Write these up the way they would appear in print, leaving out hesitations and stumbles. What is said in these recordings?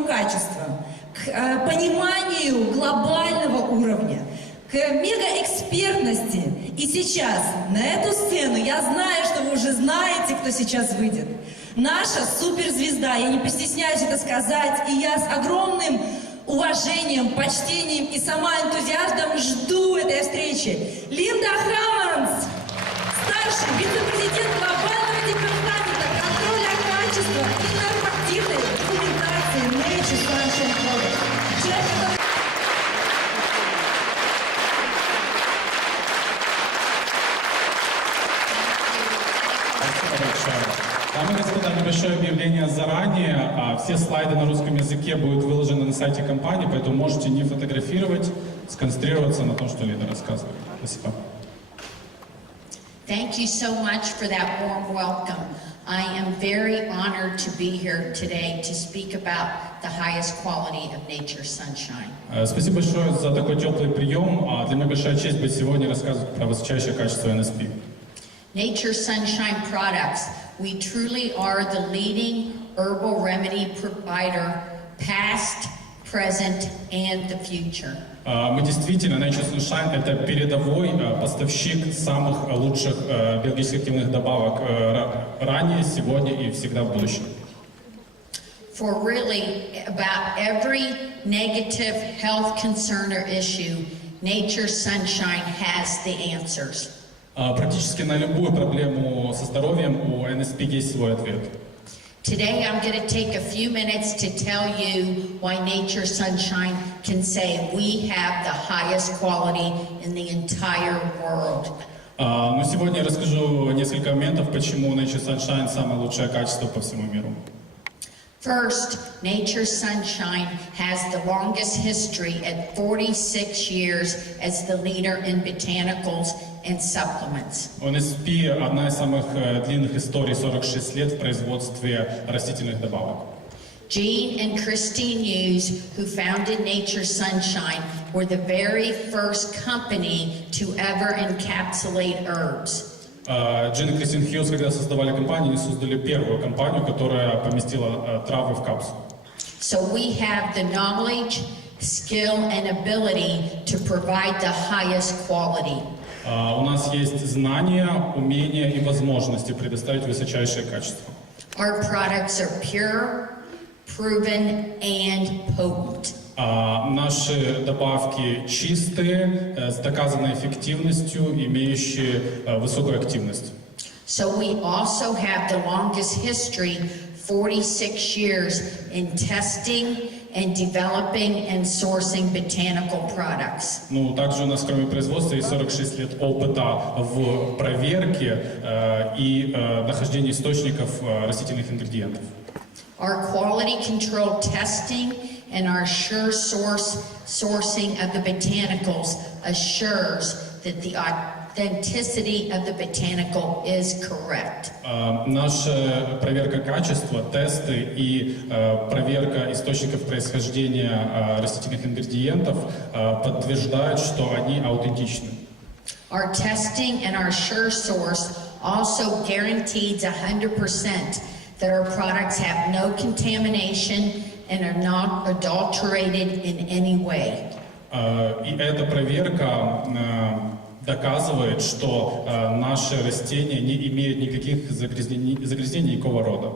уровню качества, к пониманию глобального уровня, к мегаэкспертности. И сейчас на эту сцену, я знаю, что вы уже знаете, кто сейчас выйдет, наша суперзвезда, я не постесняюсь это сказать, и я с огромным уважением, почтением и сама энтузиазмом жду этой встречи. Линда Хаммонс, старший вице-президент глобального департамента контроля качества и нормативной документации Nature Sunshine Products. Дамы и господа, небольшое объявление заранее. Все слайды на русском языке будут выложены на сайте компании, поэтому можете не фотографировать, сконцентрироваться на том, что Лида рассказывает. Спасибо. Thank you so much for that warm welcome. I am very honored to be here today to speak about the highest quality of Nature Sunshine. Спасибо большое за такой теплый прием. Для меня большая честь быть сегодня и рассказывать про высочайшее качество NSP. Nature Sunshine Products, we truly are the leading herbal remedy provider, past, present, and the future. Мы действительно, Nature Sunshine, это передовой поставщик самых лучших биологически активных добавок ранее, сегодня и всегда в будущем. For really about every negative health concern or issue, Nature Sunshine has the answers. Практически на любую проблему со здоровьем у NSP есть свой ответ. Today I'm going to take a few minutes to tell you why Nature Sunshine can say we have the highest quality in the entire world. Но сегодня я расскажу несколько моментов, почему Nature Sunshine самое лучшее качество по всему миру. First, Nature Sunshine has the longest history at 46 years as the leader in botanicals and supplements. NSP – одна из самых длинных историй, 46 лет в производстве растительных добавок. Jean and Christine Hughes, who founded Nature Sunshine, were the very first company to ever encapsulate herbs. Джин и Кристин Хьюз, когда создавали компанию, они создали первую компанию, которая поместила травы в капсулу. So we have the knowledge, skill, and ability to provide the highest quality. У нас есть знания, умения и возможности предоставить высочайшее качество. Our products are pure, proven, and potent. Наши добавки чистые, с доказанной эффективностью, имеющие высокую активность. So we also have the longest history, 46 years, in testing and developing and sourcing botanical products. Ну, также у нас, кроме производства, есть 46 лет опыта в проверке и нахождении источников растительных ингредиентов. Our quality control testing and our sure sourcing of the botanicals assures that the authenticity of the botanical is correct. Наша проверка качества, тесты и проверка источников происхождения растительных ингредиентов подтверждают, что они аутентичны. Our testing and our sure source also guarantees 100% that our products have no contamination and are not adulterated in any way. И эта проверка доказывает, что наши растения не имеют никаких загрязнений никакого рода.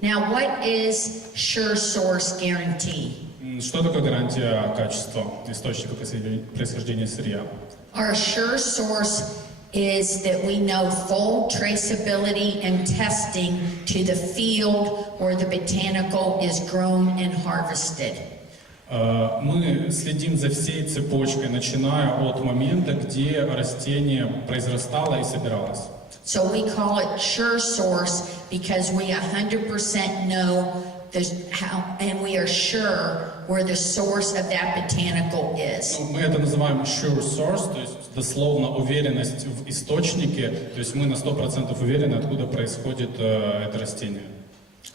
Now, what is sure source guarantee? Что такое гарантия качества источника происхождения сырья? Our sure source is that we know full traceability and testing to the field where the botanical is grown and harvested. Мы следим за всей цепочкой, начиная от момента, где растение произрастало и собиралось. So we call it sure source because we 100% know how, and we are sure where the source of that botanical is. Мы это называем sure source, то есть дословно уверенность в источнике, то есть мы на 100% уверены, откуда происходит это растение.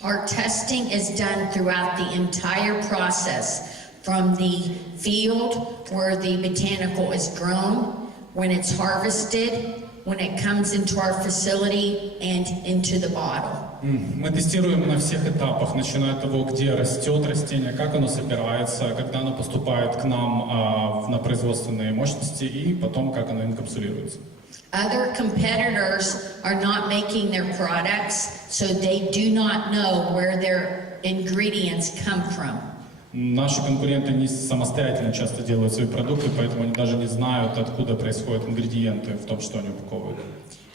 Our testing is done throughout the entire process, from the field where the botanical is grown, when it's harvested, when it comes into our facility, and into the bottle. Мы тестируем на всех этапах, начиная от того, где растет растение, как оно собирается, когда оно поступает к нам на производственные мощности и потом, как оно инкапсулируется. Other competitors are not making their products, so they do not know where their ingredients come from. Наши конкуренты не самостоятельно часто делают свои продукты, поэтому они даже не знают, откуда происходят ингредиенты в том, что они упаковывают.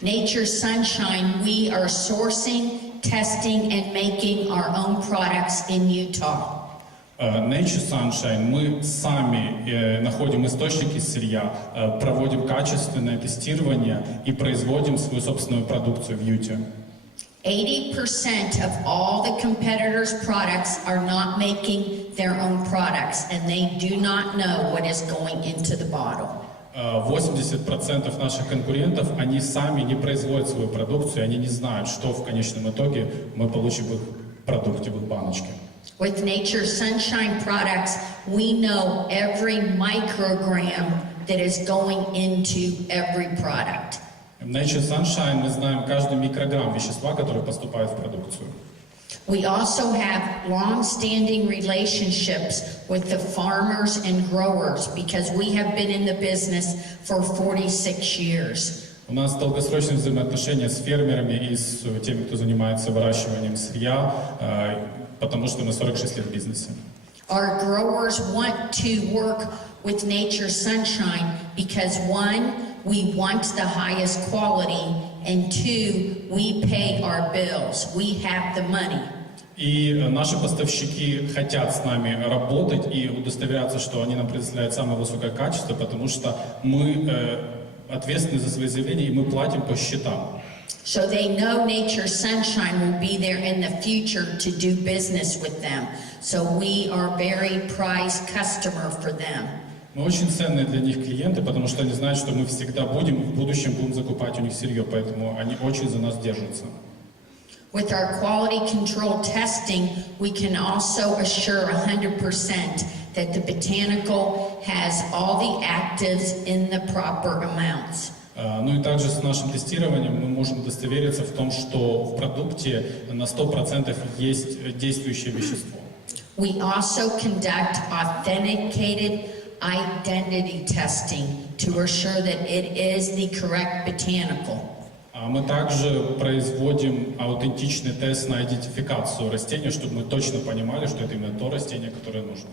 Nature Sunshine, we are sourcing, testing, and making our own products in Utah. Nature Sunshine, мы сами находим источники сырья, проводим качественное тестирование и производим свою собственную продукцию в Юте. 80% of all the competitors' products are not making their own products, and they do not know what is going into the bottle. 80% наших конкурентов, они сами не производят свою продукцию, они не знают, что в конечном итоге мы получим в их продукте, в их баночке. With Nature Sunshine products, we know every microgram that is going into every product. В Nature Sunshine мы знаем каждый микрограмм вещества, который поступает в продукцию. We also have long-standing relationships with the farmers and growers because we have been in the business for 46 years. У нас долгосрочные взаимоотношения с фермерами и с теми, кто занимается выращиванием сырья, потому что мы 46 лет в бизнесе. Our growers want to work with Nature Sunshine because one, we want the highest quality, and two, we pay our bills. We have the money. И наши поставщики хотят с нами работать и удостоверяться, что они нам предоставляют самое высокое качество, потому что мы ответственны за свои заявления и мы платим по счетам. So they know Nature Sunshine will be there in the future to do business with them. So we are very prized customer for them. Мы очень ценные для них клиенты, потому что они знают, что мы всегда в будущем будем закупать у них сырье, поэтому они очень за нас держатся. With our quality control testing, we can also assure 100% that the botanical has all the actives in the proper amounts. Ну и также с нашим тестированием мы можем удостовериться в том, что в продукте на 100% есть действующее вещество. We also conduct authenticated identity testing to assure that it is the correct botanical. Мы также производим аутентичный тест на идентификацию растения, чтобы мы точно понимали, что это именно то растение, которое нужно.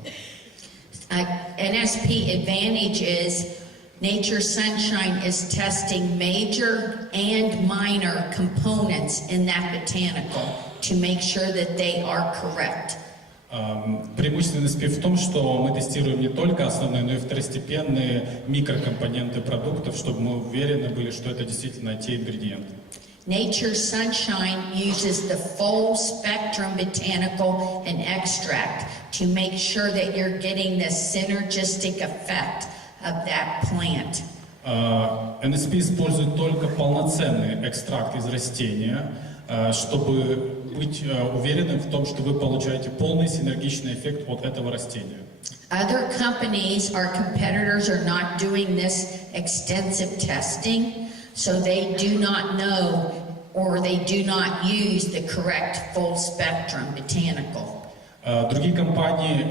NSP advantage is Nature Sunshine is testing major and minor components in that botanical to make sure that they are correct. Преимущество NSP в том, что мы тестируем не только основные, но и второстепенные микрокомпоненты продуктов, чтобы мы уверены были, что это действительно те ингредиенты. Nature Sunshine uses the full spectrum botanical and extract to make sure that you're getting the synergistic effect of that plant. NSP использует только полноценный экстракт из растения, чтобы быть уверенным в том, что вы получаете полный синергичный эффект от этого растения. Other companies, our competitors, are not doing this extensive testing, so they do not know or they do not use the correct full spectrum botanical. Другие компании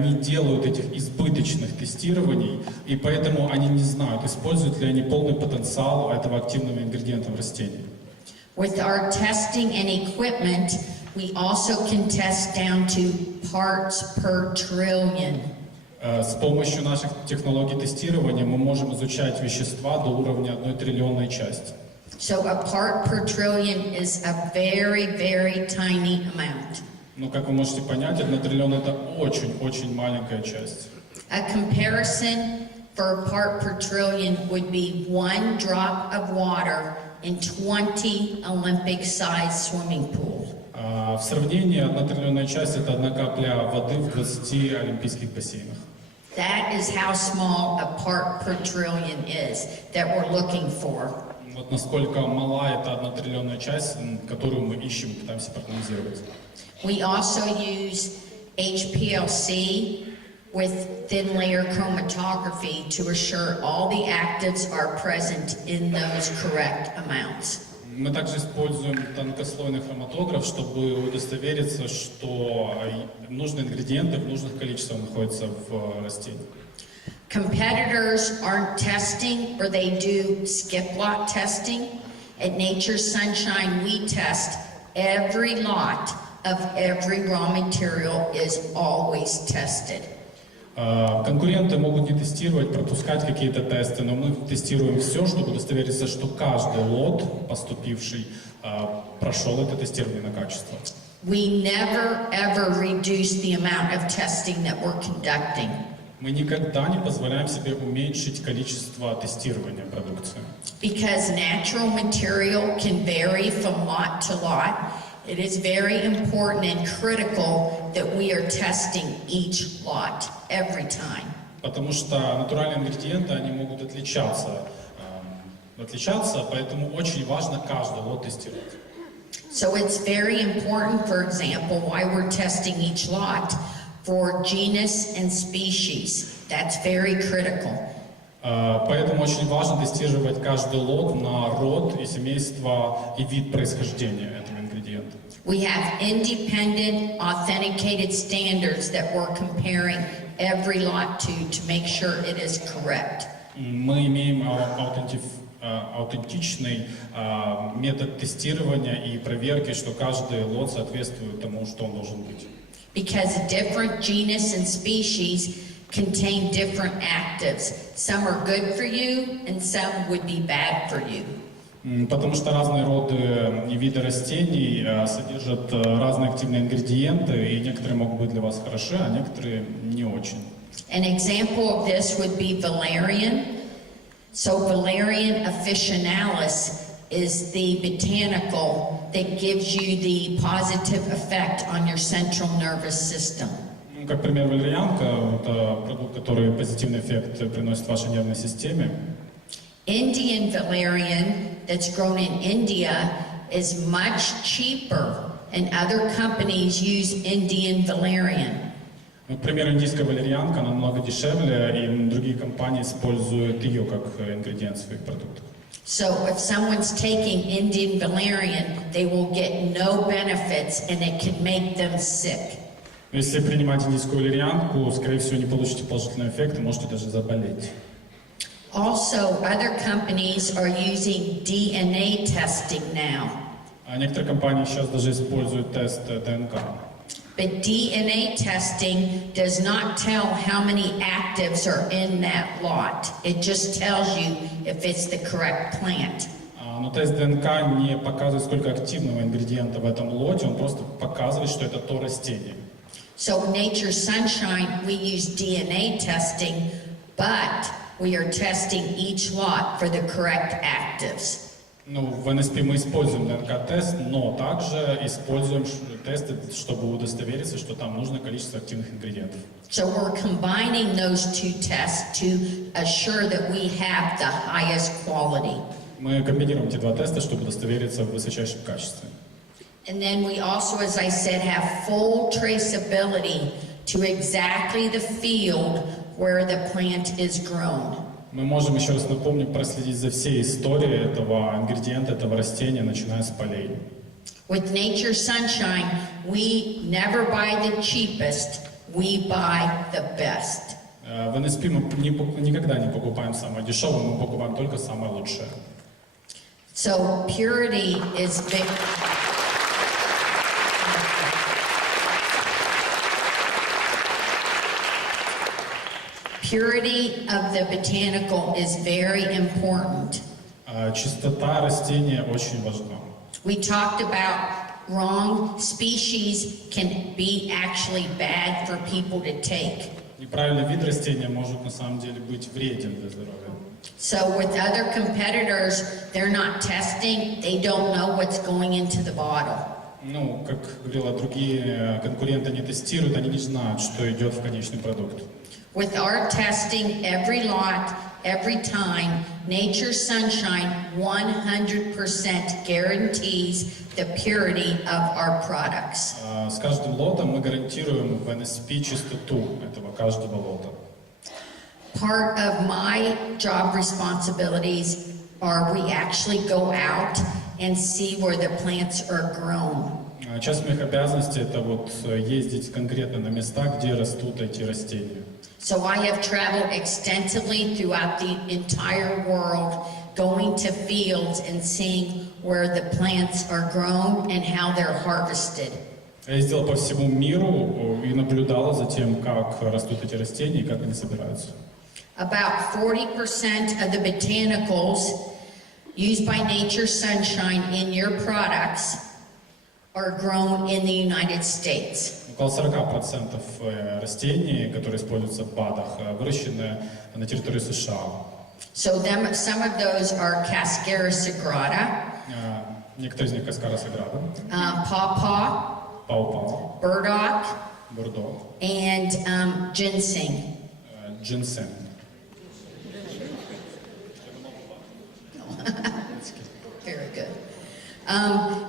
не делают этих избыточных тестирований, и поэтому они не знают, используют ли они полный потенциал этого активного ингредиента в растении. With our testing and equipment, we also can test down to parts per trillion. С помощью наших технологий тестирования мы можем изучать вещества до уровня 1 триллионной части. So a part per trillion is a very, very tiny amount. Ну, как вы можете понять, 1 триллион — это очень-очень маленькая часть. A comparison for a part per trillion would be 1 drop of water in 20 Olympic-sized swimming pools. В сравнении 1 триллионная часть — это 1 капля воды в 20 олимпийских бассейнах. That is how small a part per trillion is that we're looking for. Вот насколько мала эта 1 триллионная часть, которую мы ищем и пытаемся проанализировать. We also use HPLC with thin layer chromatography to assure all the actives are present in those correct amounts. Мы также используем тонкослойный хроматограф, чтобы удостовериться, что нужные ингредиенты в нужных количествах находятся в растении. Competitors aren't testing, or they do skip lot testing. At Nature's Sunshine, we test every lot of every raw material is always tested. Конкуренты могут не тестировать, пропускать какие-то тесты, но мы тестируем все, чтобы удостовериться, что каждый лот, поступивший, прошел это тестирование на качество. We never ever reduce the amount of testing that we're conducting. Мы никогда не позволяем себе уменьшить количество тестирования продукции. Because natural material can vary from lot to lot, it is very important and critical that we are testing each lot every time. Потому что натуральные ингредиенты, они могут отличаться, поэтому очень важно каждый лот тестировать. So it's very important, for example, why we're testing each lot for genus and species. That's very critical. Поэтому очень важно тестировать каждый лот на род и семейство и вид происхождения этого ингредиента. We have independent, authenticated standards that we're comparing every lot to make sure it is correct. Мы имеем аутентичный метод тестирования и проверки, что каждый лот соответствует тому, что он должен быть. Because different genus and species contain different actives. Some are good for you and some would be bad for you. Потому что разные роды и виды растений содержат разные активные ингредиенты, и некоторые могут быть для вас хороши, а некоторые не очень. An example of this would be valerian. So Valerian officinalis is the botanical that gives you the positive effect on your central nervous system. Как пример, валерьянка – это продукт, который позитивный эффект приносит вашей нервной системе. Indian valerian that's grown in India is much cheaper, and other companies use Indian valerian. Например, индийская валерьянка намного дешевле, и другие компании используют ее как ингредиент в своих продуктах. So if someone's taking Indian valerian, they will get no benefits, and it can make them sick. Если принимать индийскую валерьянку, скорее всего, не получите положительный эффект и можете даже заболеть. Also, other companies are using DNA testing now. А некоторые компании сейчас даже используют тест ДНК. But DNA testing does not tell how many actives are in that lot. It just tells you if it's the correct plant. Но тест ДНК не показывает, сколько активного ингредиента в этом лоте, он просто показывает, что это то растение. So in Nature's Sunshine, we use DNA testing, but we are testing each lot for the correct actives. Ну, в NSP мы используем ДНК-тест, но также используем тесты, чтобы удостовериться, что там нужное количество активных ингредиентов. So we're combining those two tests to assure that we have the highest quality. Мы комбинируем эти два теста, чтобы удостовериться в высочайшем качестве. And then we also, as I said, have full traceability to exactly the field where the plant is grown. Мы можем, еще раз напомню, проследить за всей историей этого ингредиента, этого растения, начиная с полей. With Nature's Sunshine, we never buy the cheapest, we buy the best. В NSP мы никогда не покупаем самое дешевое, мы покупаем только самое лучшее. So purity is big. Purity of the botanical is very important. Чистота растения очень важна. We talked about wrong species can be actually bad for people to take. Неправильный вид растения может на самом деле быть вреден для здоровья. So with other competitors, they're not testing, they don't know what's going into the bottle. Ну, как говорила, другие конкуренты не тестируют, они не знают, что идет в конечный продукт. With our testing every lot, every time, Nature's Sunshine 100% guarantees the purity of our products. С каждым лотом мы гарантируем в NSP чистоту этого каждого лота. Part of my job responsibilities are we actually go out and see where the plants are grown. Часть моих обязанностей это вот ездить конкретно на места, где растут эти растения. So I have traveled extensively throughout the entire world, going to fields and seeing where the plants are grown and how they're harvested. Я ездил по всему миру и наблюдала за тем, как растут эти растения и как они собираются. About 40% of the botanicals used by Nature Sunshine in your products are grown in the United States. Около 40% растений, которые используются в БАДах, выращены на территории США. So some of those are Cascara sagrada, Некоторые из них Каскара Саграда, pawpaw, пау-пау, burdock, бурдо, and ginseng. джинсен. Very good.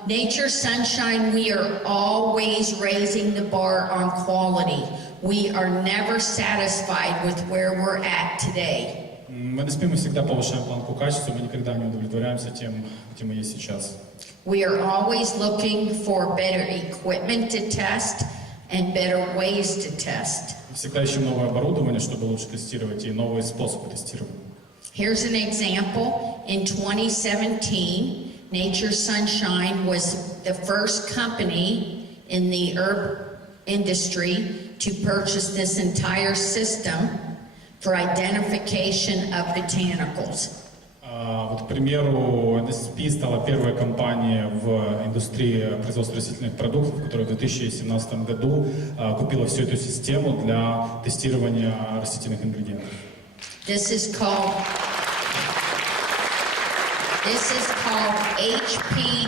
Nature Sunshine, we are always raising the bar on quality. We are never satisfied with where we're at today. В NSP мы всегда повышаем планку качества, мы никогда не удовлетворяемся тем, где мы есть сейчас. We are always looking for better equipment to test and better ways to test. Всегда ищем новое оборудование, чтобы лучше тестировать, и новые способы тестирования. Here's an example. In 2017, Nature Sunshine was the first company in the herb industry to purchase this entire system for identification of botanicals. Вот, к примеру, NSP стала первой компанией в индустрии производства растительных продуктов, которая в 2017 году купила всю эту систему для тестирования растительных ингредиентов. This is called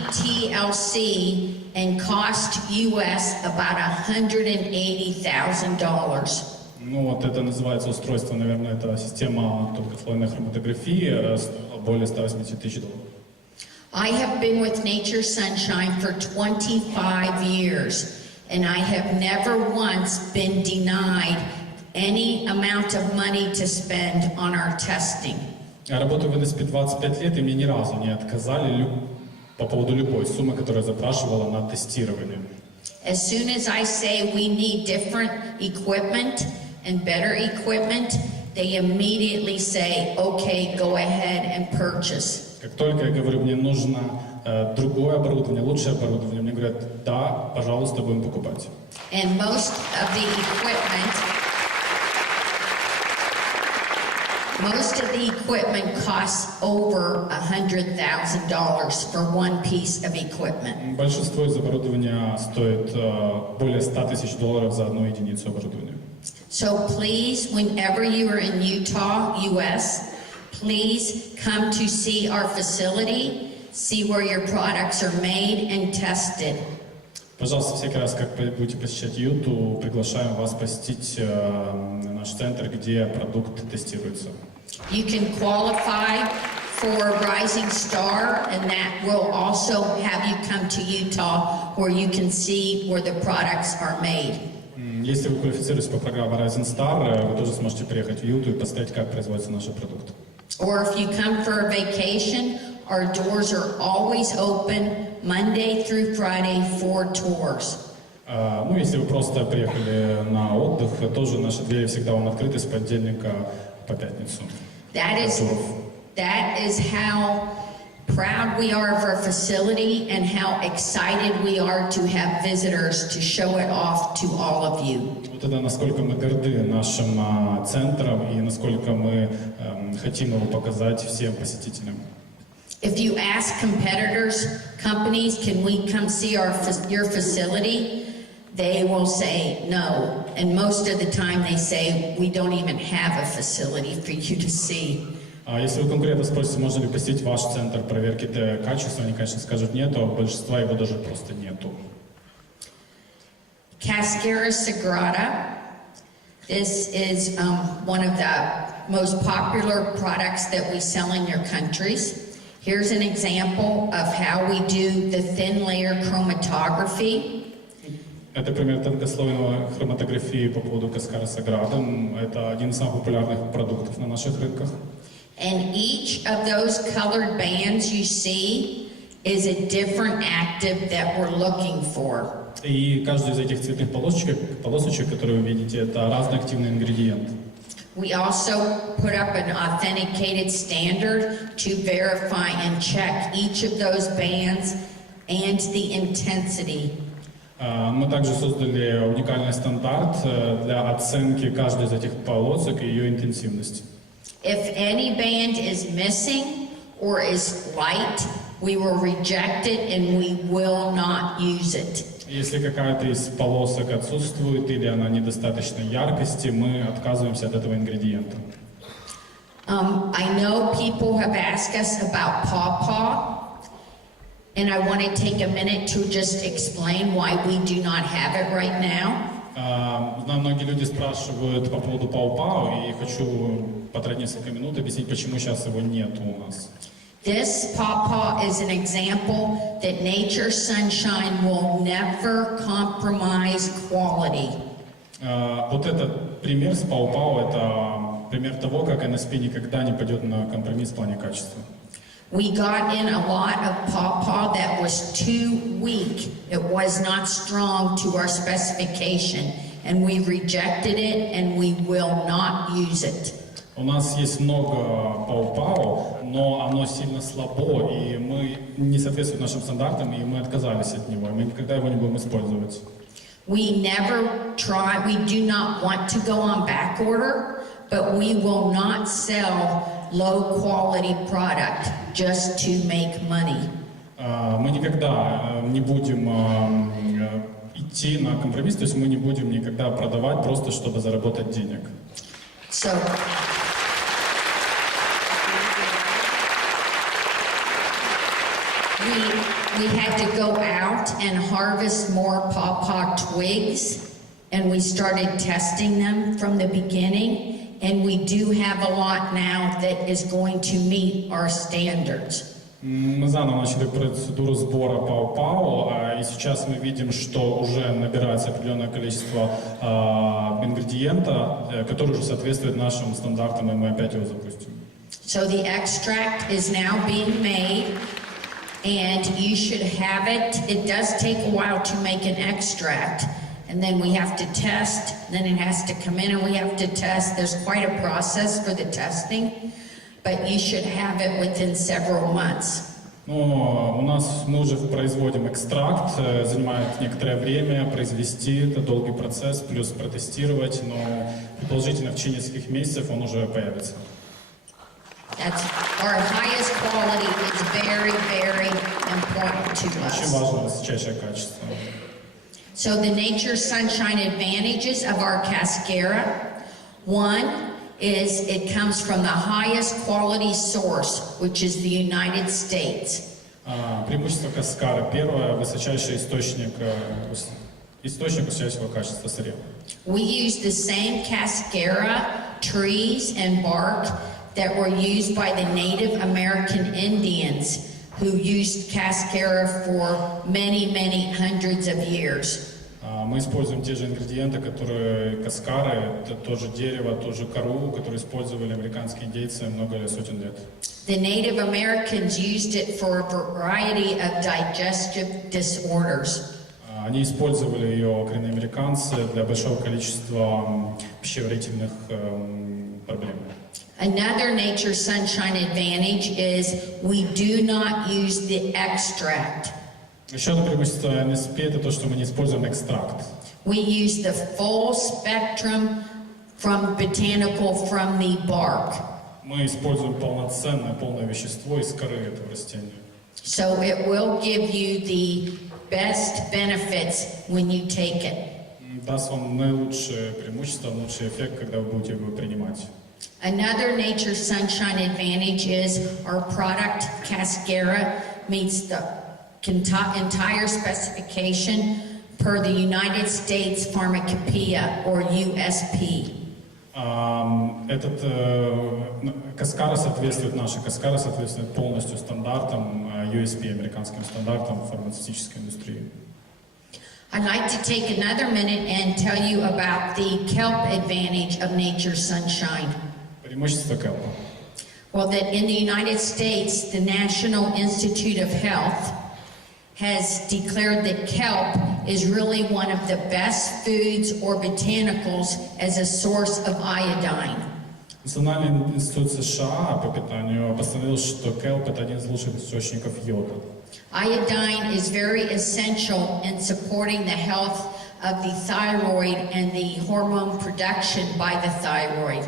HPTLC and cost US about $180,000. Ну вот это называется устройство, наверное, это система тонкослойной хроматографии, более $180 тысяч. I have been with Nature Sunshine for 25 years, and I have never once been denied any amount of money to spend on our testing. Я работаю в NSP 25 лет, и мне ни разу не отказали по поводу любой суммы, которую я запрашивала на тестирование. As soon as I say we need different equipment and better equipment, they immediately say, okay, go ahead and purchase. Как только я говорю, мне нужно другое оборудование, лучшее оборудование, мне говорят, да, пожалуйста, будем покупать. And most of the equipment costs over $100,000 for one piece of equipment. Большинство из оборудования стоит более $100 тысяч за одну единицу оборудования. So please, whenever you are in Utah, US, please come to see our facility, see where your products are made and tested. Пожалуйста, всякий раз, как будете посещать Юту, приглашаем вас посетить наш центр, где продукт тестируется. You can qualify for Rising Star, and that will also have you come to Utah where you can see where the products are made. Если вы квалифицируетесь по программе Rising Star, вы тоже сможете приехать в Юту и посмотреть, как производятся наши продукты. Or if you come for a vacation, our doors are always open Monday through Friday for tours. Ну, если вы просто приехали на отдых, тоже наши двери всегда вам открыты с понедельника по пятницу. That is how proud we are of our facility and how excited we are to have visitors to show it off to all of you. Вот это насколько мы горды нашим центром и насколько мы хотим его показать всем посетителям. If you ask companies, can we come see your facility? They will say no. And most of the time they say, we don't even have a facility for you to see. Если вы конкретно спросите, можно ли посетить ваш центр проверки качества, они, конечно, скажут нет, а большинства его даже просто нету. Cascara sagrada. This is one of the most popular products that we sell in your countries. Here's an example of how we do the thin layer chromatography. Это пример тонкослойной хроматографии по поводу Cascara sagrada. Это один из самых популярных продуктов на наших рынках. And each of those colored bands you see is a different active that we're looking for. И каждый из этих цветных полосочек, которые вы видите, это разный активный ингредиент. We also put up an authenticated standard to verify and check each of those bands and the intensity. Мы также создали уникальный стандарт для оценки каждой из этих полосок и ее интенсивности. If any band is missing or is light, we will reject it and we will not use it. Если какая-то из полосок отсутствует или она недостаточно яркости, мы отказываемся от этого ингредиента. I know people have asked us about pawpaw, and I want to take a minute to just explain why we do not have it right now. Знаю, многие люди спрашивают по поводу пау-пау, и хочу потратить несколько минут объяснить, почему сейчас его нет у нас. This pawpaw is an example that Nature Sunshine will never compromise quality. Вот этот пример с пау-пау, это пример того, как NSP никогда не пойдет на компромисс в плане качества. We got in a lot of pawpaw that was too weak. It was not strong to our specification, and we rejected it and we will not use it. У нас есть много пау-пау, но оно сильно слабо, и мы не соответствует нашим стандартам, и мы отказались от него, и мы никогда его не будем использовать. We do not want to go on back order, but we will not sell low quality product just to make money. Мы никогда не будем идти на компромисс, то есть мы не будем никогда продавать просто, чтобы заработать денег. So, we had to go out and harvest more pawpaw twigs, and we started testing them from the beginning, and we do have a lot now that is going to meet our standards. Мы заново начали процедуру сбора пау-пау, и сейчас мы видим, что уже набирается определенное количество ингредиента, который уже соответствует нашим стандартам, и мы опять его запустим. So the extract is now being made, and you should have it. It does take a while to make an extract, and then we have to test, then it has to come in and we have to test. There's quite a process for the testing, but you should have it within several months. Но мы уже производим экстракт, занимает некоторое время произвести, это долгий процесс, плюс протестировать, но предположительно в течение нескольких месяцев он уже появится. That's our highest quality is very, very important to Очень us. важно высочайшее качество. So the Nature Sunshine advantages of our cascara, one is it comes from the highest quality source, which is the United States. Преимущество каскара. Первое, высочайший источник высочайшего качества сырья. We use the same cascara trees and bark that were used by the Native American Indians who used cascara for many, many hundreds of years. Мы используем те же ингредиенты, которые каскары, это тоже дерево, тоже кору, которые использовали американские индейцы много сотен лет. The Native Americans used it for a variety of digestive disorders. Они использовали ее, коренные американцы, для большого количества пищеварительных проблем. Another Nature Sunshine advantage is we do not use the extract. Еще одно преимущество NSP это то, что мы не используем экстракт. We use the full spectrum from botanical from the bark. Мы используем полное вещество из коры этого растения. So it will give you the best benefits when you take it. Даст вам наилучшее преимущество, наилучший эффект, когда вы будете его принимать. Another Nature Sunshine advantage is our product, Cascara, meets the entire specification per the United States Pharmacopoeia, or USP. Наша каскара соответствует полностью стандартам USP, американским стандартам фармацевтической индустрии. I'd like to take another minute and tell you about the kelp advantage of Nature Sunshine. Преимущество келпа. Well, that in the United States, the National Institute of Health has declared that kelp is really one of the best foods or botanicals as a source of iodine. Национальный институт США по питанию постановил, что келп – это один из лучших источников йода. Iodine is very essential in supporting the health of the thyroid and the hormone production by the thyroid.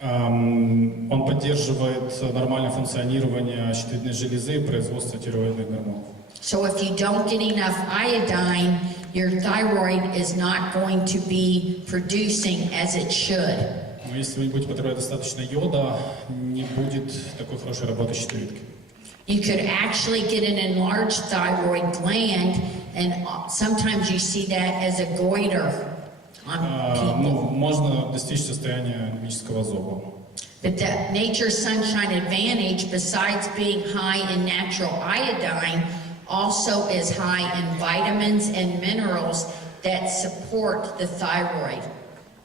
Он поддерживает нормальное функционирование щитовидной железы и производство тиреоидных гормонов. So if you don't get enough iodine, your thyroid is not going to be producing as it should. Но если вы не будете потреблять достаточно йода, не будет такой хорошей работы щитовидки. You could actually get an enlarged thyroid gland, and sometimes you see that as a goiter on people. Можно достичь состояния анемического зоба. But the Nature Sunshine Advantage, besides being high in natural iodine, also is high in vitamins and minerals that support the thyroid.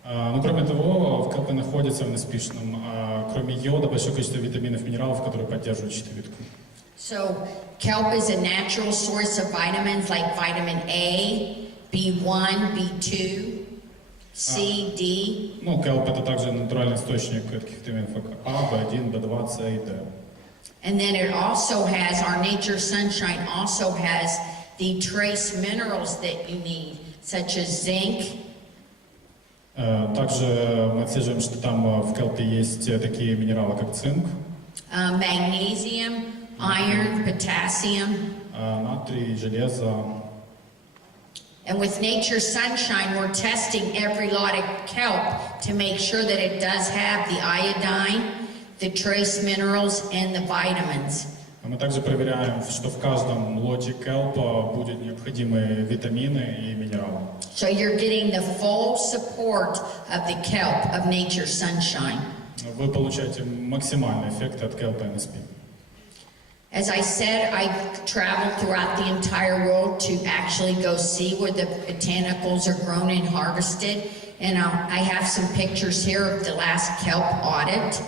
Но кроме того, в келпе находится в NSP-шном, кроме йода, большое количество витаминов и минералов, которые поддерживают щитовидку. So kelp is a natural source of vitamins like vitamin A, B1, B2, C, D. Келп – это также натуральный источник таких витаминов, как А, B1, B2, С и Д. And then it also has, our Nature Sunshine also has the trace minerals that you need, such as zinc. Также мы отслеживаем, что там в келпе есть такие минералы, как цинк, Magnesium, iron, potassium. натрий, железо. And with Nature Sunshine, we're testing every lot of kelp to make sure that it does have the iodine, the trace minerals, and the vitamins. Мы также проверяем, что в каждом лоте келпа будут необходимые витамины и минералы. So you're getting the full support of the kelp of Nature Sunshine. Вы получаете максимальный эффект от келпа NSP. As I said, I traveled throughout the entire world to actually go see where the botanicals are grown and harvested. And I have some pictures here of the last kelp audit.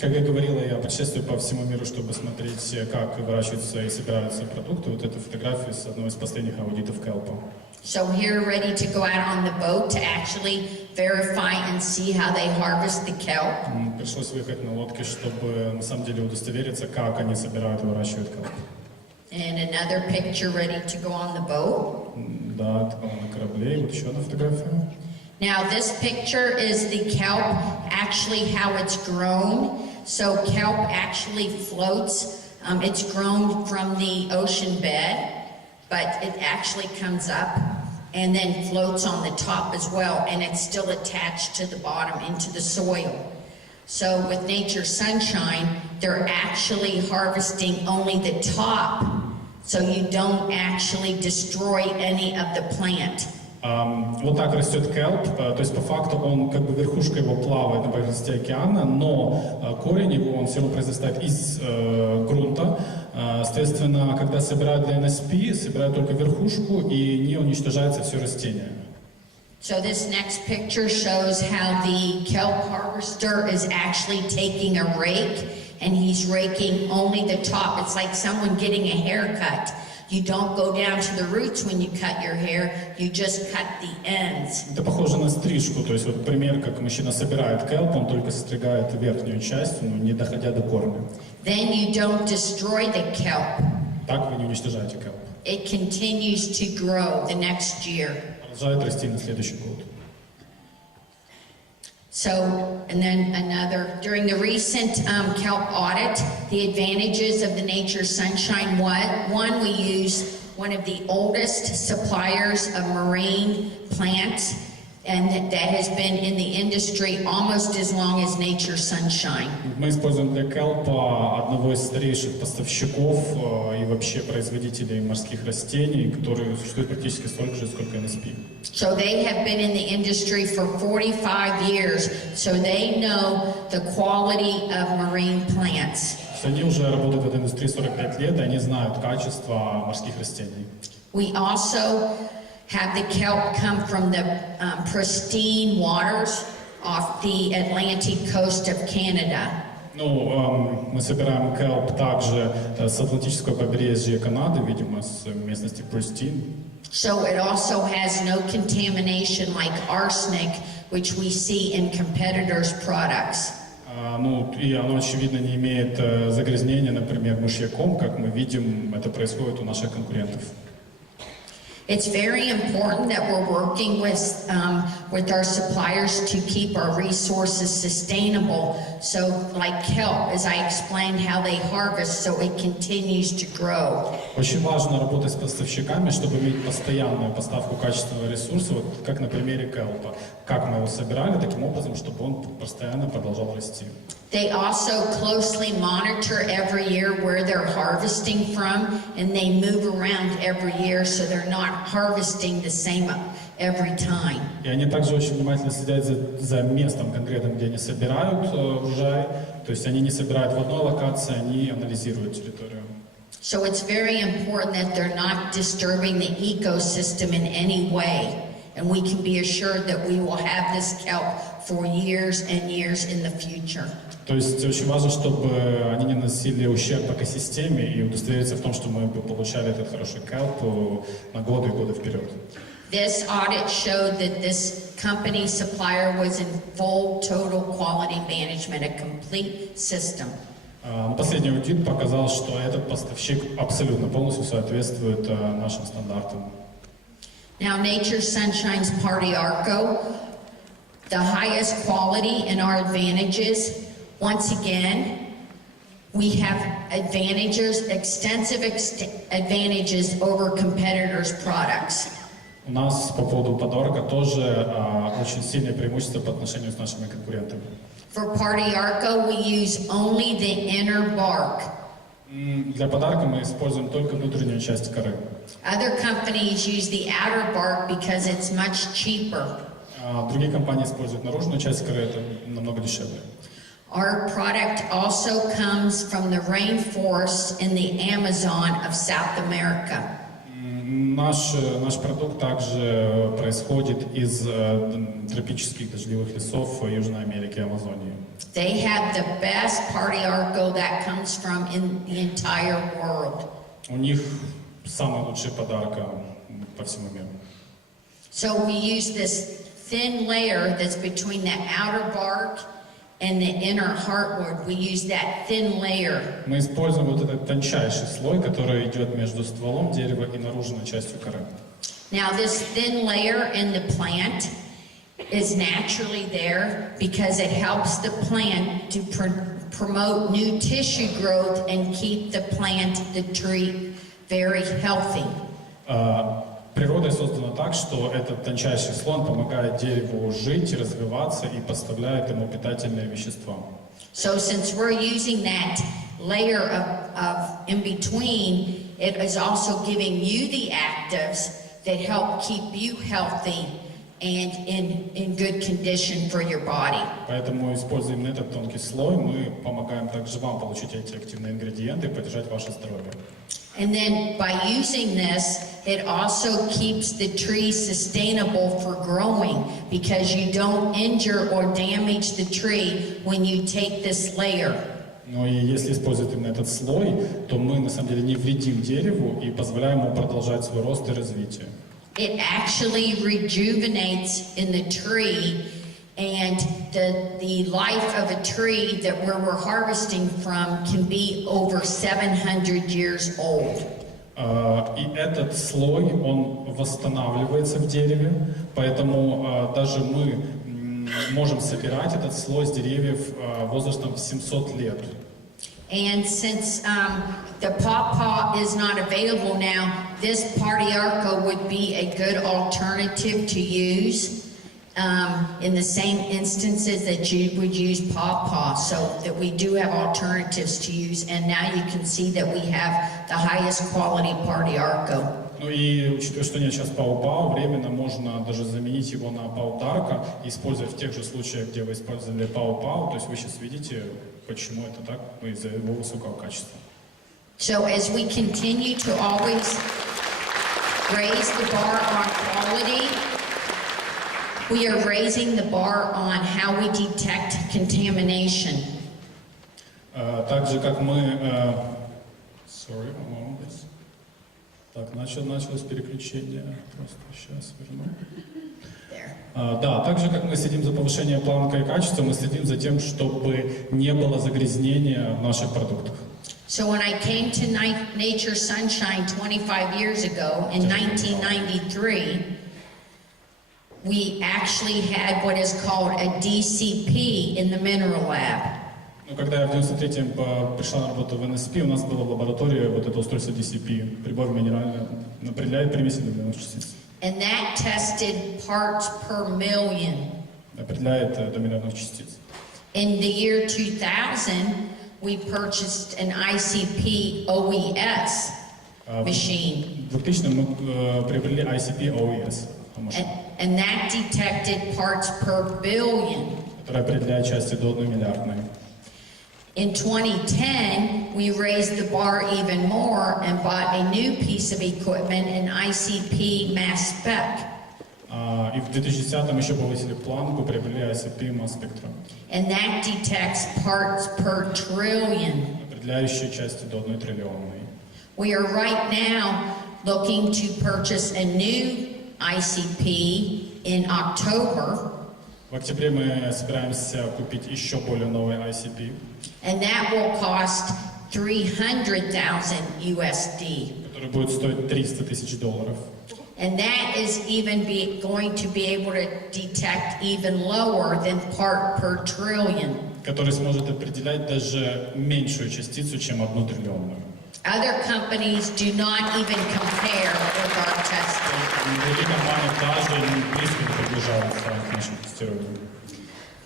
Как я говорила, я путешествую по всему миру, чтобы смотреть, как выращиваются и собираются продукты. Вот эта фотография с одного из последних аудитов келпа. So here, ready to go out on the boat to actually verify and see how they harvest the kelp. Пришлось выехать на лодке, чтобы на самом деле удостовериться, как они собирают и выращивают келп. And another picture ready to go on the boat. Да, это было на корабле. И вот еще одна фотография. Now this picture is the kelp, actually how it's grown. So kelp actually floats. It's grown from the ocean bed, but it actually comes up and then floats on the top as well, and it's still attached to the bottom into the soil. So with Nature Sunshine, they're actually harvesting only the top, so you don't actually destroy any of the plant. Вот так растет келп, то есть по факту он, как бы верхушка его плавает на поверхности океана, но корень его, он все равно произрастает из грунта. Соответственно, когда собирают для NSP, собирают только верхушку и не уничтожается все растение. So this next picture shows how the kelp harvester is actually taking a rake and he's raking only the top. It's like someone getting a haircut. You don't go down to the roots when you cut your hair, you just cut the ends. Это похоже на стрижку, то есть вот пример, как мужчина собирает келп, он только состригает верхнюю часть, но не доходя до корня. Then you don't destroy the kelp. Так вы не уничтожаете келп. It continues to grow the next year. Продолжает расти на следующий год. So, and then another, during the recent kelp audit, the advantages of the Nature Sunshine, one, we use one of the oldest suppliers of marine plants, and that has been in the industry almost as long as Nature Sunshine. Мы используем для келпа одного из старейших поставщиков и вообще производителей морских растений, которые существуют практически столько же, сколько NSP. So they have been in the industry for 45 years, so they know the quality of marine plants. Они уже работают в этой индустрии 45 лет, и они знают качество морских растений. We also have the kelp come from the pristine waters off the Atlantic coast of Canada. Ну, мы собираем kelp также с Атлантического побережья Канады, видимо, с местности Престин. So it also has no contamination like arsenic, which we see in competitors' products. Ну, и оно, очевидно, не имеет загрязнения, например, мышьяком, как мы видим, это происходит у наших конкурентов. It's very important that we're working with our suppliers to keep our resources sustainable. So, like kelp, as I explained how they harvest, so it continues to grow. Очень важно работать с поставщиками, чтобы иметь постоянную поставку качественного ресурса, вот как на примере келпа. Как мы его собирали, таким образом, чтобы он постоянно продолжал расти. They also closely monitor every year where they're harvesting from, and they move around every year, so they're not harvesting the same every time. И они также очень внимательно следят за местом конкретным, где они собирают урожай. То есть они не собирают в одной локации, они анализируют территорию. So it's very important that they're not disturbing the ecosystem in any way. And we can be assured that we will have this kelp for years and years in the future. То есть очень важно, чтобы они не наносили ущерб экосистеме и удостовериться в том, что мы бы получали этот хороший kelp на годы и годы вперед. This audit showed that this company supplier was in full total quality management, a complete system. Последний аудит показал, что этот поставщик абсолютно полностью соответствует нашим стандартам. Now, Nature's Sunshine's Party Arco, the highest quality and our advantages. Once again, we have advantages, extensive advantages over competitors' products. У нас по поводу подарка тоже очень сильное преимущество по отношению с нашими конкурентами. For Party Arco, we use only the inner bark. Для подарка мы используем только внутреннюю часть коры. Other companies use the outer bark because it's much cheaper. Другие компании используют наружную часть коры, это намного дешевле. Our product also comes from the rainforests in the Amazon of South America. Наш продукт также происходит из тропических дождливых лесов Южной Америки и Амазонии. They have the best Party Arco that comes from in the entire world. У них самый лучший подарок по всему миру. So we use this thin layer that's between the outer bark and the inner heartwood. We use that thin layer. Мы используем вот этот тончайший слой, который идет между стволом дерева и наружной частью коры. Now this thin layer in the plant is naturally there because it helps the plant to promote new tissue growth and keep the plant, the tree, very healthy. Природой создано так, что этот тончайший слой помогает дереву жить, развиваться и поставляет ему питательные вещества. So since we're using that layer of in between, it is also giving you the actives that help keep you healthy and in good condition for your body. Поэтому, используя именно этот тонкий слой, мы помогаем также вам получить эти активные ингредиенты и поддержать ваше здоровье. And then by using this, it also keeps the tree sustainable for growing because you don't injure or damage the tree when you take this layer. Но и если использовать именно этот слой, то мы на самом деле не вредим дереву и позволяем ему продолжать свой рост и развитие. It actually rejuvenates in the tree, and the life of a tree that where we're harvesting from can be over 700 years old. И этот слой, он восстанавливается в дереве, поэтому даже мы можем собирать этот слой с деревьев возрастом 700 лет. And since the pawpaw is not available now, this Party Arco would be a good alternative to use in the same instances that you would use pawpaw. So that we do have alternatives to use, and now you can see that we have the highest quality Party Arco. Ну и учитывая, что нет сейчас пау-пау, временно можно даже заменить его на пау-дарка, используя в тех же случаях, где вы использовали пау-пау. То есть вы сейчас видите, почему это так, из-за его высокого качества. So as we continue to always raise the bar on quality, we are raising the bar on how we detect contamination. Также как мы... Sorry, one moment, please. Так, началось переключение. Просто сейчас верну. Да, так же, как мы следим за повышением планка и качества, мы следим за тем, чтобы не было загрязнения в наших продуктах. So when I came to Nature Sunshine 25 years ago, in 1993, we actually had what is called a DCP in the mineral lab. Ну, когда я в 93-м пришла на работу в NSP, у нас было в лаборатории вот это устройство DCP, прибор минеральный, определяет примеси минеральных частиц. And that tested parts per million. Определяет до минеральных частиц. In the year 2000, we purchased an ICP OES machine. В 2000-м мы приобрели ICP OES. And that detected parts per billion. Которая определяет части до 1 миллиардной. In 2010, we raised the bar even more and bought a new piece of equipment, an ICP mass spec. И в 2010-м еще повысили планку, приобрели ICP mass spectrum. And that detects parts per trillion. Определяющие части до 1 триллионной. We are right now looking to purchase a new ICP in October. В октябре мы собираемся купить еще более новый ICP. And that will cost $300,000 USD. Который будет стоить $300 тысяч. And that is even going to be able to detect even lower than part per trillion. Который сможет определять даже меньшую частицу, чем 1 триллионную. Other companies do not even compare with our testing. Другие компании даже близко не приближаются к нашему тестированию.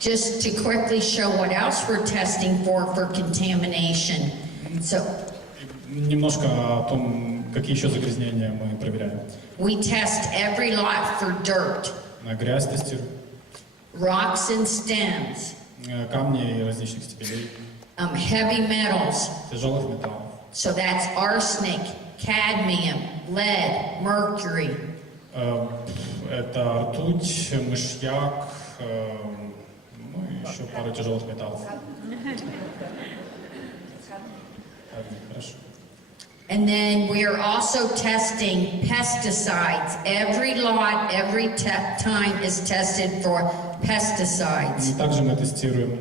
Just to quickly show what else we're testing for contamination. So Немножко о том, какие еще загрязнения мы проверяем. we test every lot for dirt, На грязь тестируем, rocks and stems, камни и различных степеней, heavy metals. тяжелых металлов. So that's arsenic, cadmium, lead, mercury. Это ртуть, мышьяк, ну и еще пару тяжелых металлов. Хорошо. And then we are also testing pesticides. Every lot, every time is tested for pesticides. И также мы тестируем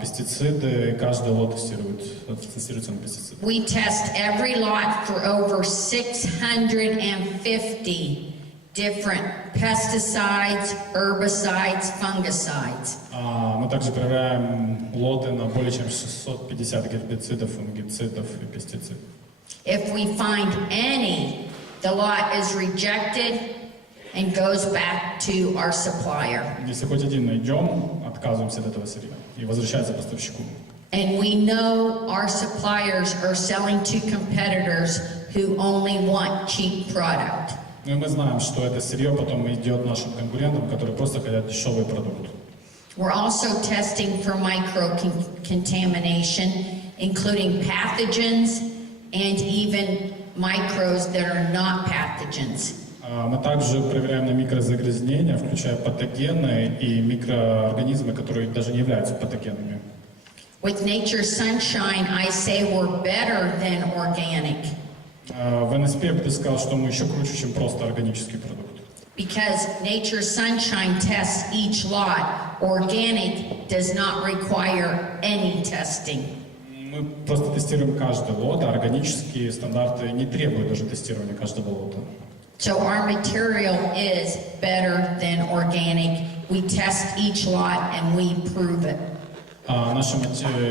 пестициды, и каждый лот тестируется на пестициды. We test every lot for over 650 different pesticides, herbicides, fungicides. Мы также проверяем лоты на более чем 650 гербицидов, фунгицидов и пестицидов. If we find any, the lot is rejected and goes back to our supplier. Если хоть один найдем, отказываемся от этого сырья и возвращается поставщику. And we know our suppliers are selling to competitors who only want cheap product. Ну и мы знаем, что это сырье потом идет нашим конкурентам, которые просто хотят дешевый продукт. We're also testing for micro-contamination, including pathogens and even microbes that are not pathogens. Мы также проверяем на микрозагрязнения, включая патогены и микроорганизмы, которые даже не являются патогенами. With Nature Sunshine, I say we're better than organic. В NSP я бы сказал, что мы еще круче, чем просто органический продукт. Because Nature Sunshine tests each lot, organic does not require any testing. Мы просто тестируем каждый лот, а органические стандарты не требуют даже тестирования каждого лота. So our material is better than organic. We test each lot and we prove it. Наше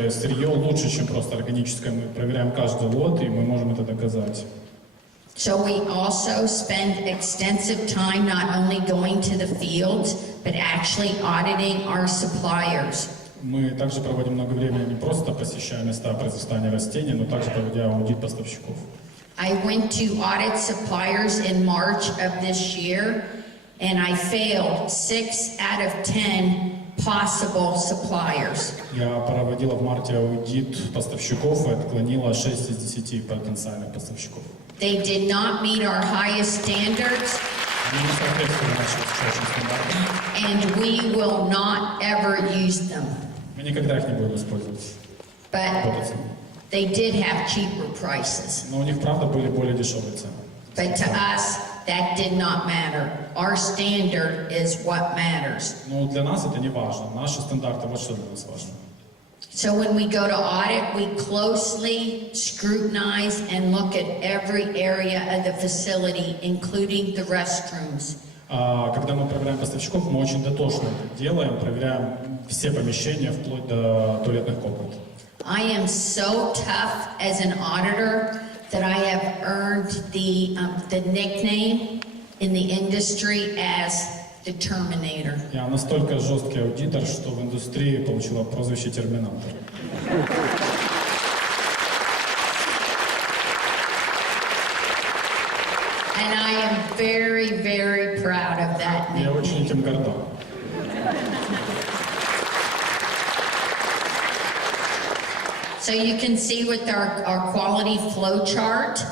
сырье лучше, чем просто органическое. Мы проверяем каждый лот, и мы можем это доказать. So we also spend extensive time not only going to the fields, but actually auditing our suppliers. Мы также проводим много времени не просто посещая места произрастания растений, но также проводя аудит поставщиков. I went to audit suppliers in March of this year, and I failed 6 out of 10 possible suppliers. Я проводила в марте аудит поставщиков и отклонила 6 из 10 потенциальных поставщиков. They did not meet our highest standards, Они не соответствовали нашим высочайшим стандартам. and we will not ever use them. Мы никогда их не будем использовать. работать. they did have cheaper prices. Но у них, правда, были более дешевые цены. But to us, that did not matter. Our standard is what matters. Но для нас это не важно. Наши стандарты, вот что для нас важно. So when we go to audit, we closely scrutinize and look at every area of the facility, including the restrooms. Когда мы проверяем поставщиков, мы очень дотошно это делаем, проверяем все помещения, вплоть до туалетных комнат. I am so tough as an auditor that I have earned the nickname in the industry as the Terminator. Я настолько жесткий аудитор, что в индустрии получила прозвище «Терминатор». And I am very, very proud of that Я очень nickname. этим горда. So you can see with our quality flow chart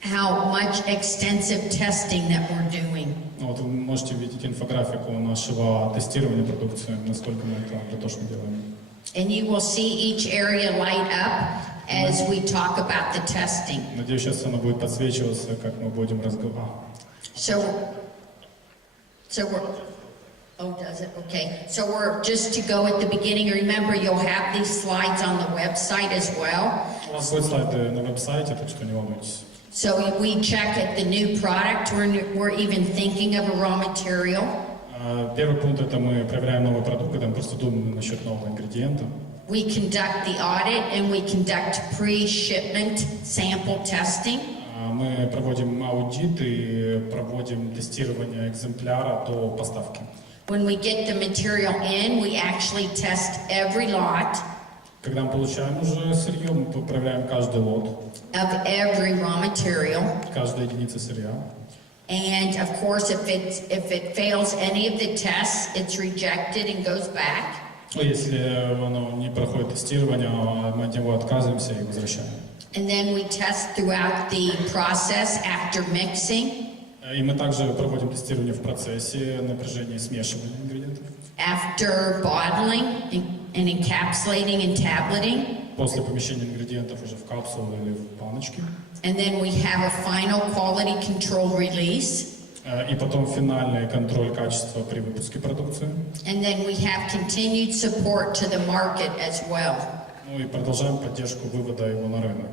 how much extensive testing that we're doing. Вот вы можете видеть инфографику нашего тестирования продукции, насколько мы это дотошно делаем. And you will see each area light up as we talk about the testing. Надеюсь, сейчас оно будет подсвечиваться, как мы будем разговаривать. So we're, oh, does it? Okay. So we're just to go at the beginning. Remember, you'll have these slides on the website as well. У вас будут слайды на веб-сайте, так что не волнуйтесь. So we check at the new product. We're even thinking of a raw material. Первый пункт — это мы проверяем новый продукт, когда мы просто думаем насчет нового ингредиента. We conduct the audit and we conduct pre-shipment sample testing. Мы проводим аудит и проводим тестирование экземпляра до поставки. When we get the material in, we actually test every lot Когда мы получаем уже сырье, мы проверяем каждый лот, of every raw material. каждая единица сырья. And of course, if it fails any of the tests, it's rejected and goes back. Если оно не проходит тестирование, мы от него отказываемся и возвращаем. And then we test throughout the process after mixing, И мы также проводим тестирование в процессе напряжения смешивания ингредиентов. after bottling and encapsulating and tableting. После помещения ингредиентов уже в капсулу или в баночки. And then we have a final quality control release. И потом финальный контроль качества при выпуске продукции. And then we have continued support to the market as well. Ну и продолжаем поддержку вывода его на рынок.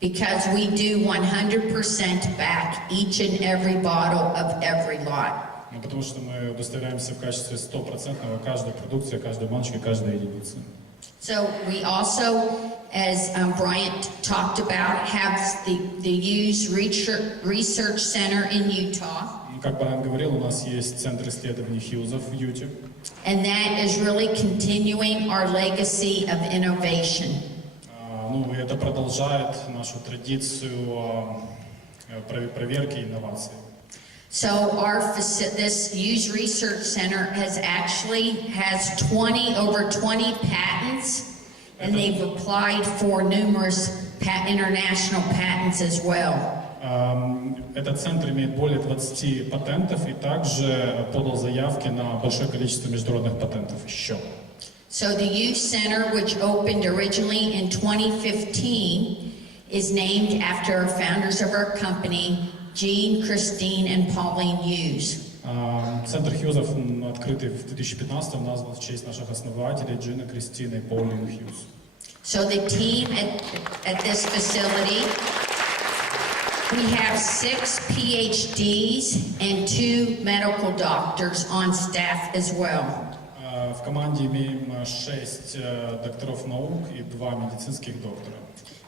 Because we do 100% back each and every bottle of every lot. Ну, потому что мы удостоверяемся в качестве 100% каждой продукции, каждой баночки, каждой единицы. So we also, as Bryant talked about, have the Hughes Research Center in Utah. Как Брайан говорил, у нас есть центр исследований Хьюза в Юте. And that is really continuing our legacy of innovation. Ну, и это продолжает нашу традицию проверки и инноваций. So this Hughes Research Center has over 20 patents, and they've applied for numerous international patents as well. Этот центр имеет более 20 патентов и также подал заявки на большое количество международных патентов еще. So the Hughes Center, which opened originally in 2015, is named after our founders of our company, Gene, Christine, and Pauline Hughes. Центр Хьюзов, открытый в 2015, назван в честь наших основателей Джина, Кристины и Паулин Хьюз. So the team at this facility, we have 6 PhDs and 2 medical doctors on staff as well. В команде имеем 6 докторов наук и 2 медицинских доктора.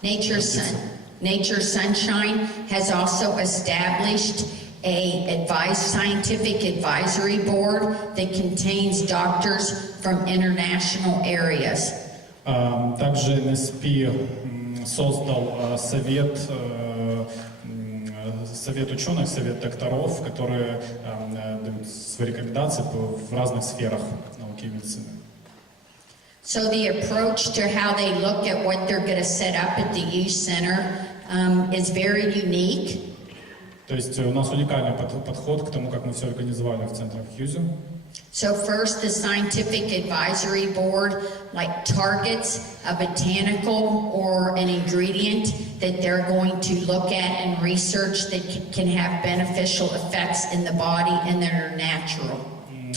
Nature Sunshine has also established a scientific advisory board that contains doctors from international areas. Также NSP создал совет ученых, совет докторов, которые дают свои рекомендации в разных сферах науки и медицины. So the approach to how they look at what they're going to set up at the Hughes Center is very unique. То есть у нас уникальный подход к тому, как мы все организовали в центре Хьюзе. So first, the scientific advisory board targets a botanical or an ingredient that they're going to look at and research that can have beneficial effects in the body and that are natural.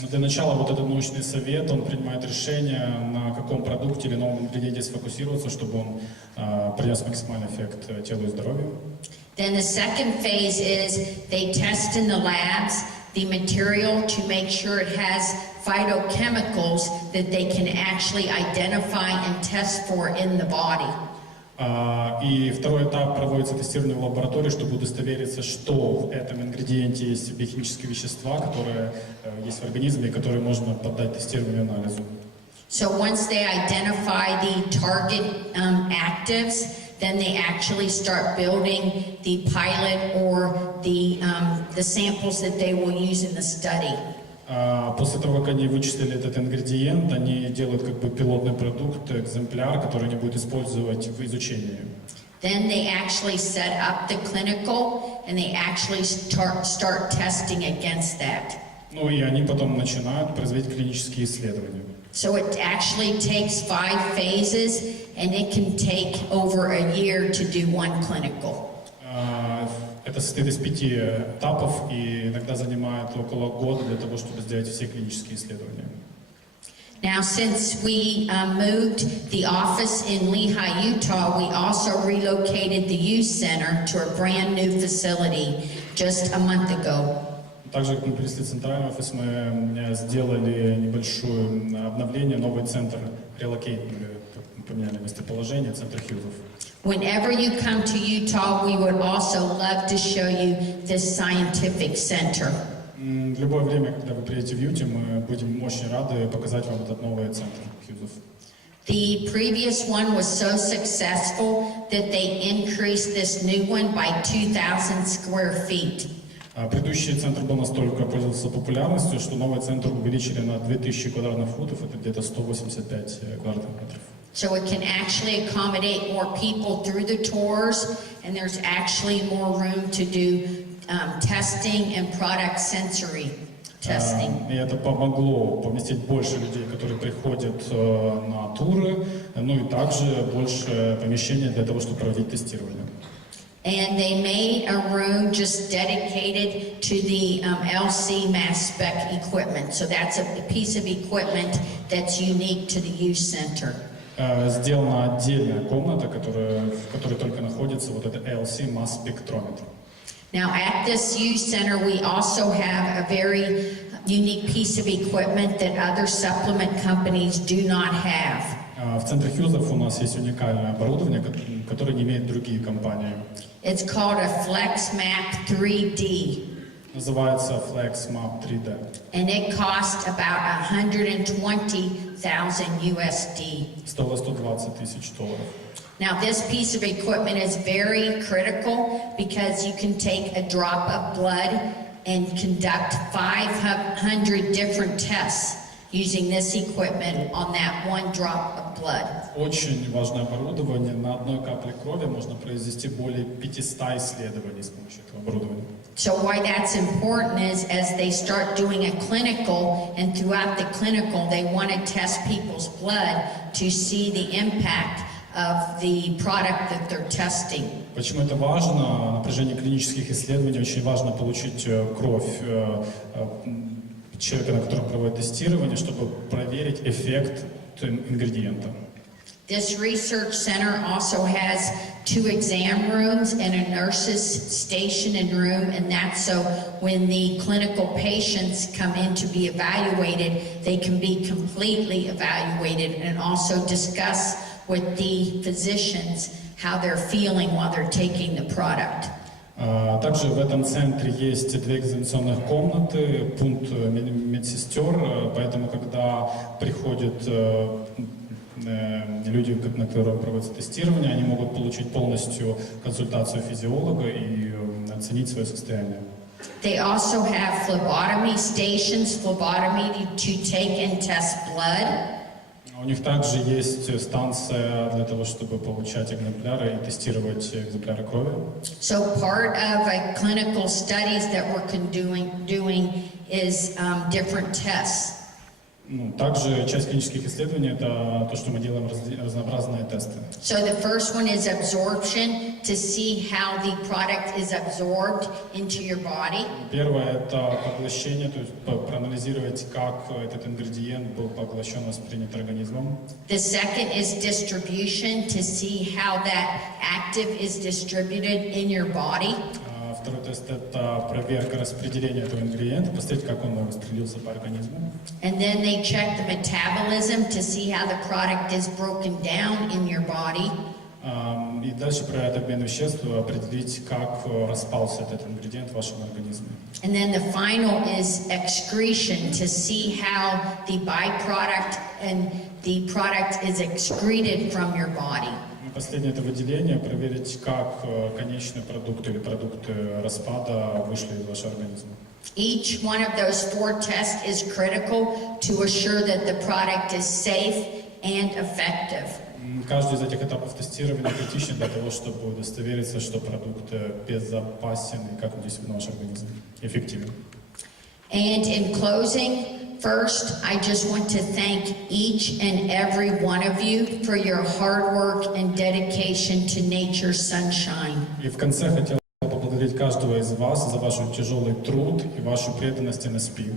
Для начала вот этот научный совет, он принимает решение, на каком продукте или новом ингредиенте сфокусироваться, чтобы он принес максимальный эффект телу и здоровью. Then the second phase is they test in the labs the material to make sure it has phytochemicals that they can actually identify and test for in the body. И второй этап проводится тестирование в лаборатории, чтобы удостовериться, что в этом ингредиенте есть биохимические вещества, которые есть в организме, и которые можно поддать тестированию и анализу. So once they identify the target actives, then they actually start building the pilot or the samples that they will use in the study. После того, как они вычислили этот ингредиент, они делают как бы пилотный продукт, экземпляр, который они будут использовать в изучении. Then they actually set up the clinical and they actually start testing against that. Ну и они потом начинают производить клинические исследования. So it actually takes 5 phases and it can take over a year to do one clinical. Это состоит из 5 этапов и иногда занимает около года для того, чтобы сделать все клинические исследования. Now, since we moved the office in Lehi, Utah, we also relocated the youth center to a brand new facility just a month ago. Также, как мы перенесли центральный офис, мы сделали небольшое обновление, новый центр, релокейт, поменяли местоположение, центр Хьюзов. Whenever you come to Utah, we would also love to show you this scientific center. В любое время, когда вы приедете в Юте, мы будем очень рады показать вам этот новый центр Хьюзов. The previous one was so successful that they increased this new one by 2,000 square feet. Предыдущий центр был настолько пользовался популярностью, что новый центр увеличили на 2000 квадратных футов, это где-то 185 квадратных метров. So it can actually accommodate more people through the tours, and there's actually more room to do testing and product sensory testing. И это помогло поместить больше людей, которые приходят на туры, ну и также больше помещений для того, чтобы проводить тестирование. And they made a room just dedicated to the LC mass spec equipment. So that's a piece of equipment that's unique to the youth center. Сделана отдельная комната, в которой только находится вот это LC масс спектрометр. Now at this youth center, we also have a very unique piece of equipment that other supplement companies do not have. В центре Хьюзов у нас есть уникальное оборудование, которое не имеют другие компании. It's called a FlexMap 3D. Называется FlexMap 3D. And it costs about $120,000 USD. Стоило $120,000. Now this piece of equipment is very critical because you can take a drop of blood and conduct 500 different tests using this equipment on that one drop of blood. Очень важное оборудование. На одной капле крови можно произвести более 500 исследований с помощью этого оборудования. So why that's important is as they start doing a clinical, and throughout the clinical they want to test people's blood to see the impact of the product that they're testing. Почему это важно? На протяжении клинических исследований очень важно получить кровь человека, на котором проводят тестирование, чтобы проверить эффект ингредиента. This research center also has 2 exam rooms and a nurse's station and room, and that's so when the clinical patients come in to be evaluated, they can be completely evaluated and also discuss with the physicians how they're feeling while they're taking the product. Также в этом центре есть 2 экзаменационных комнаты, пункт медсестер, поэтому когда приходят люди, на которых проводится тестирование, они могут получить полностью консультацию физиолога и оценить свое состояние. They also have phlebotomy stations, phlebotomy to take and test blood. У них также есть станция для того, чтобы получать экземпляры и тестировать экземпляры крови. So part of a clinical studies that we're doing is different tests. Ну, также часть клинических исследований – это то, что мы делаем разнообразные тесты. So the first one is absorption, to see how the product is absorbed into your body. Первое – это поглощение, то есть проанализировать, как этот ингредиент был поглощен, воспринят организмом. The second is distribution, to see how that active is distributed in your body. Второй тест – это проверка распределения этого ингредиента, посмотреть, как он распределился по организму. And then they check the metabolism to see how the product is broken down in your body. И дальше проверять обмен веществ, определить, как распался этот ингредиент в вашем организме. And then the final is excretion, to see how the byproduct and the product is excreted from your body. И последнее – это выделение, проверить, как конечный продукт или продукты распада вышли из вашего организма. Each one of those 4 tests is critical to assure that the product is safe and effective. Каждый из этих этапов тестирования критичен для того, чтобы удостовериться, что продукт безопасен и как он действует на ваш организм, эффективен. And in closing, first, I just want to thank each and every one of you for your hard work and dedication to nature's sunshine. И в конце хотел поблагодарить каждого из вас за ваш тяжелый труд и вашу преданность NSP.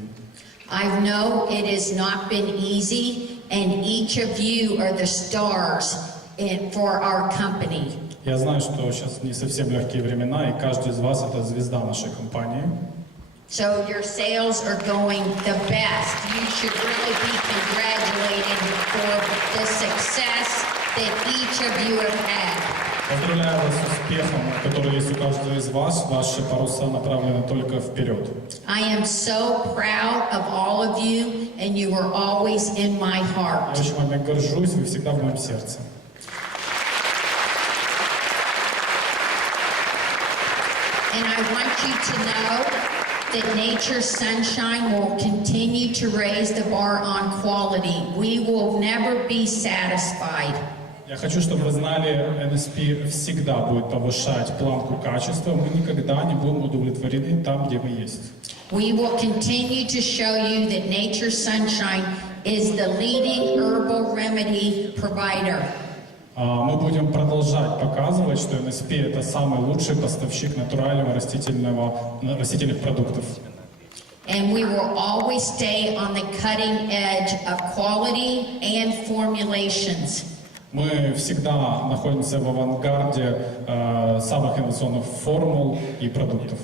I know it has not been easy, and each of you are the stars for our company. Я знаю, что сейчас не совсем легкие времена, и каждый из вас – это звезда нашей компании. So your sales are going the best. You should really be congratulated for the success that each of you have had. Поздравляю вас с успехом, который есть у каждого из вас. Ваши паруса направлены только вперед. I am so proud of all of you, and you are always in my Я heart. очень вами горжусь, вы всегда в моем сердце. And I want you to know that Nature's Sunshine will continue to raise the bar on quality. We will never be satisfied. Я хочу, чтобы вы знали, NSP всегда будет повышать планку качества. Мы никогда не будем удовлетворены там, где мы есть. We will continue to show you that Nature's Sunshine is the leading herbal remedy provider. Мы будем продолжать показывать, что NSP – это самый лучший поставщик натурального растительных продуктов. And we will always stay on the cutting edge of quality and formulations. Мы всегда находимся в авангарде самых инновационных формул и продуктов.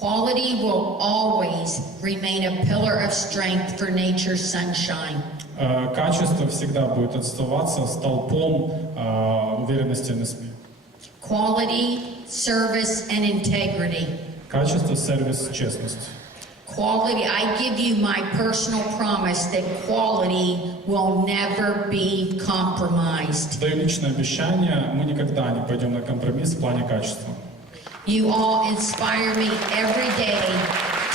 Quality will always remain a pillar of strength for Nature's Sunshine. Качество всегда будет оставаться столпом уверенности NSP. Quality, service, and integrity. Качество, сервис, честность. Quality, I give you my personal promise that quality will never be compromised. Даю личное обещание, мы никогда не пойдем на компромисс в плане качества. You all inspire me every day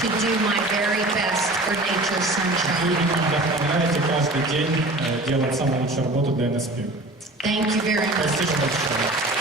to do my very best for Nature's Вы Sunshine. меня вдохновляете каждый день делать самую лучшую работу для NSP. Thank you very much. Спасибо большое.